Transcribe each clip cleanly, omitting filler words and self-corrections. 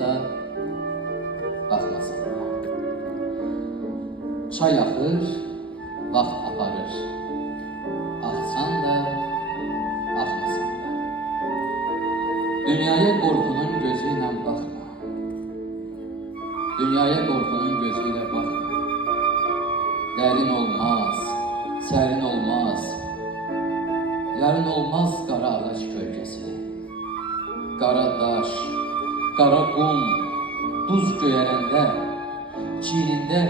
da, baxmasan da. Çay axır, vaxt aparır. Axsan da, axmasan da. Dünyaya qorxunun gözüyle baxma. Dünyaya qorxunun gözüyle baxma. Dərin olmaz, sərin olmaz. Yarın olmaz qara ağac kölgəsi. Qara daş, qara qum, duz göyərəndə, çiynində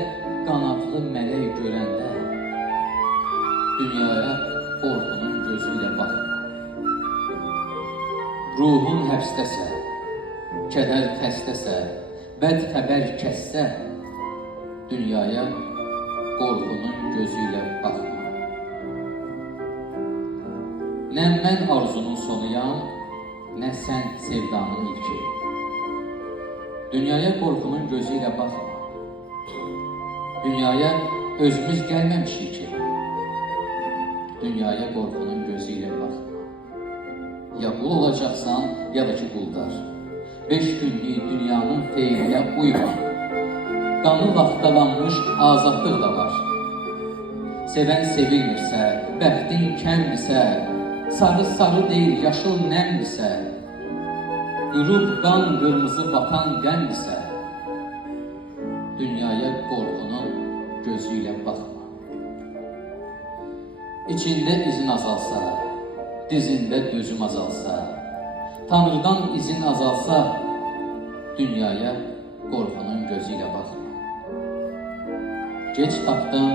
qanadlı mələk görəndə, dünyaya qorxunun gözüyle baxma. Ruhun həbsdəsə, kədər xəstəsə, bəd xəbər kəssə, dünyaya qorxunun gözüyle baxma. Nə mən arzunun sonuyam, nə sən sevdanın ilki. Dünyaya qorxunun gözüyle baxma. Dünyaya özümüz gəlməmişik ki. Dünyaya qorxunun gözüyle baxma. Ya qul olacaqsan, ya da ki quldar. 5 günlük dünyanın feylinə uyma. Qanı vaxtalanmış azadlıq da var. Sevən sevilmirsə, bəxtin kəndirsə, sarı sarı deyil, yaşıl nəmdirsə, qırıb qan qırmızı batan qəndirsə, dünyaya qorxunun gözüyle baxma. İçində izin azalsa, dizində dözüm azalsa, Tanrıdan izin azalsa, dünyaya qorxunun gözüyle baxma. Geç tapdın,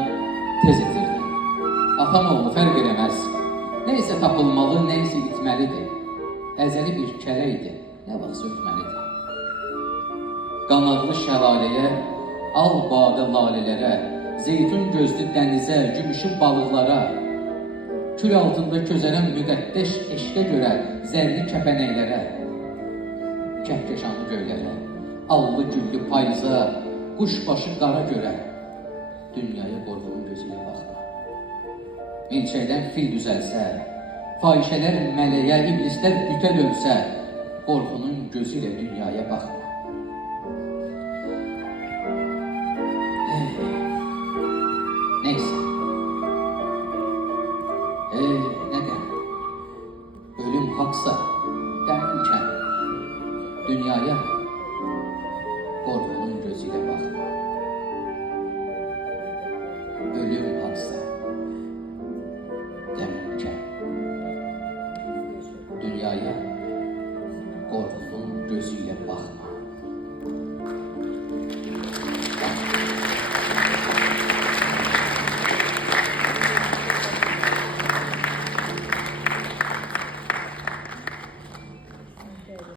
tez itirdin. Atan oğlu fərq eləməz. Neysə tapılmalı, neysə itməlidir. Əzəli bir kələkdir, nə vaxtsa ötməlidir. Qanadlı şəlaləyə, al badə lalələrə, zeytun gözlü dənizə, gümüşü balıqlara, kül altında közələn müqəddəş eşqə görə zərli kəpənəklərə, kəhkəşanlı göylərə, allı güllü payıza, quşbaşı qara görə, dünyaya qorxunun gözüyle baxma. Milçəkdən fil düzəlsə, fahişələr mələyə, iblislər bütə dönsə, qorxunun gözüyle dünyaya baxma. Neyse. Ne qəm? Ölüm haqsa, qəmkən, dünyaya qorxunun gözüyle baxma. Ölüm haqsa, qəmkən, dünyaya qorxunun gözüyle baxma.